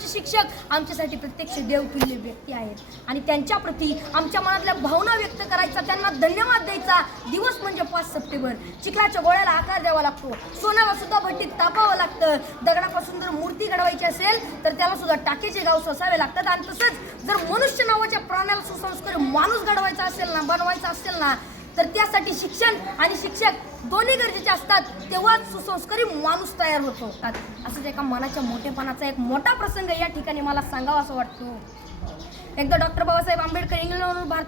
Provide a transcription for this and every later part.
आमचे शिक्षक आमच्यासाठी प्रत्यक्ष देवतुल्य व्यक्ती आहेत आणि त्यांच्या प्रती आमच्या मनातल्या भावना व्यक्त करायचा, त्यांना धन्यवाद द्यायचा दिवस म्हणजे 5 सप्टेंबर. चिखलाच्या गोळ्याला आकार द्यावा लागतो, सोन्याला सुद्धा भट्टीत तापावं लागतं, दगडापासून जर मूर्ती घडवायची असेल तर त्याला सुद्धा टाकेचे गाव सोसावे लागतात. आणि तसंच जर मनुष्य नावाच्या प्राण्याला सुसंस्कारी माणूस घडवायचा असेल ना, बनवायचा असेल ना, तर त्यासाठी शिक्षण आणि शिक्षक दोन्ही गरजेचे असतात, तेव्हाच सुसंस्कारी माणूस तयार होतो. असंच एका मनाच्या मोठेपणाचा एक मोठा प्रसंग या ठिकाणी मला सांगावा असं वाटतो. एकदा डॉक्टर बाबासाहेब आंबेडकर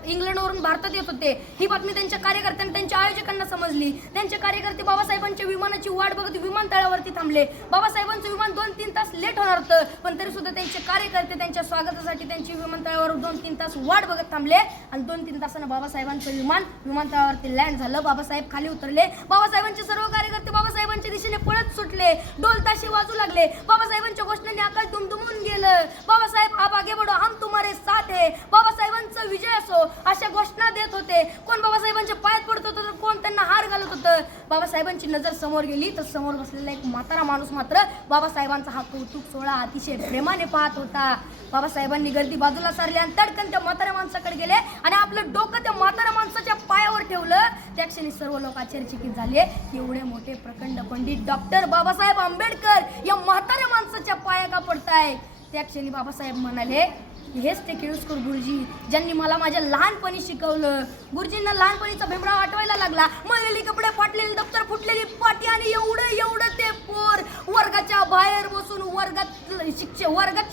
इंग्लंडवरून भारतात येत होते. ही बातमी त्यांच्या कार्यकर्त्यांना, त्यांच्या आयोजकांना समजली. त्यांचे कार्यकर्ते बाबासाहेबांच्या विमानाची वाट बघत विमानतळावरती थांबले. बाबासाहेबांचं विमान 2-3 तास लेट होणार होतं, पण तरी सुद्धा त्यांचे कार्यकर्ते त्यांच्या स्वागतासाठी त्यांची विमानतळावर 2-3 तास वाट बघत थांबले आणि 2-3 तासानं बाबासाहेबांचं विमान विमानतळावरती लँड झालं. बाबासाहेब खाली उतरले. बाबासाहेबांचे सर्व कार्यकर्ते बाबासाहेबांच्या दिशेने पळत सुटले. ढोल ताशे वाजू लागले. बाबासाहेबांच्या घोषणांनी आकाश दुमदुमून गेलं. बाबासाहेब आप आगे बढ़ो, हम तुम्हारे साथ है, बाबासाहेबांचा विजय असो अशा घोषणा देत होते. कोण बाबासाहेबांच्या पायात पडत होतं तर कोण त्यांना हार घालत होतं. बाबासाहेबांची नजर समोर गेली तर समोर बसलेला एक म्हातारा माणूस मात्र बाबासाहेबांचा हा कौतुक सोहळा अतिशय प्रेमाने पाहत होता. बाबासाहेबांनी गर्दी बाजूला सारली आणि तडकन त्या म्हाताऱ्या माणसाकडे गेले आणि आपलं डोकं त्या म्हाताऱ्या माणसाच्या पायावर ठेवलं. त्या क्षणी सर्व लोक आश्चर्यचकित झाले. एवढे मोठे प्रखंड पंडित डॉक्टर बाबासाहेब आंबेडकर या म्हाताऱ्या माणसाच्या पाया का पडताय. त्या क्षणी बाबासाहेब म्हणाले, हेच ते केळुस्कर गुरुजी ज्यांनी मला माझ्या लहानपणी शिकवलं. गुरुजींना लहानपणीचा भेंबडा आठवायला लागला. मळलेली कपडे, फाटलेली दप्तर, फुटलेली पाटी आणि एवढं ते पोर वर्गाच्या बाहेर बसून वर्गात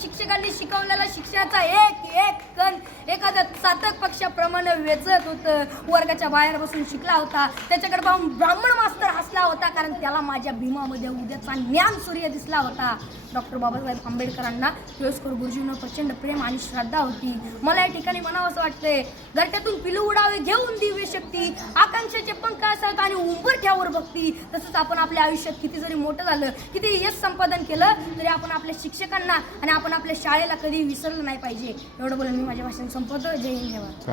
शिक्षकांनी शिकवलेला शिक्षणाचा एक कण एखाद्या चातक पक्षाप्रमाणे वेचत होतं. वर्गाच्या बाहेर बसून शिकला होता. त्याच्याकडे पाहून ब्राह्मण मास्तर हसला होता, कारण त्याला माझ्या भीमामध्ये उद्याचा ज्ञान सूर्य दिसला होता. डॉक्टर बाबासाहेब आंबेडकरांना केळुस्कर गुरुजींवर प्रचंड प्रेम आणि श्रद्धा होती. मला या ठिकाणी म्हणावं असं वाटतंय, घरट्यातून पिलू उडावे घेऊन दिव्य शक्ती, आकांक्षाचे पंख असतात आणि उंबरठ्यावर भक्ती. तसंच आपण आपल्या आयुष्यात किती जरी मोठं झालं, किती यश संपादन केलं तरी आपण आपल्या शिक्षकांना आणि आपण आपल्या शाळेला कधी विसरलं नाही पाहिजे. एवढं बोलून मी माझ्या भाषण संपवतो. जय हिंद, जय भारत.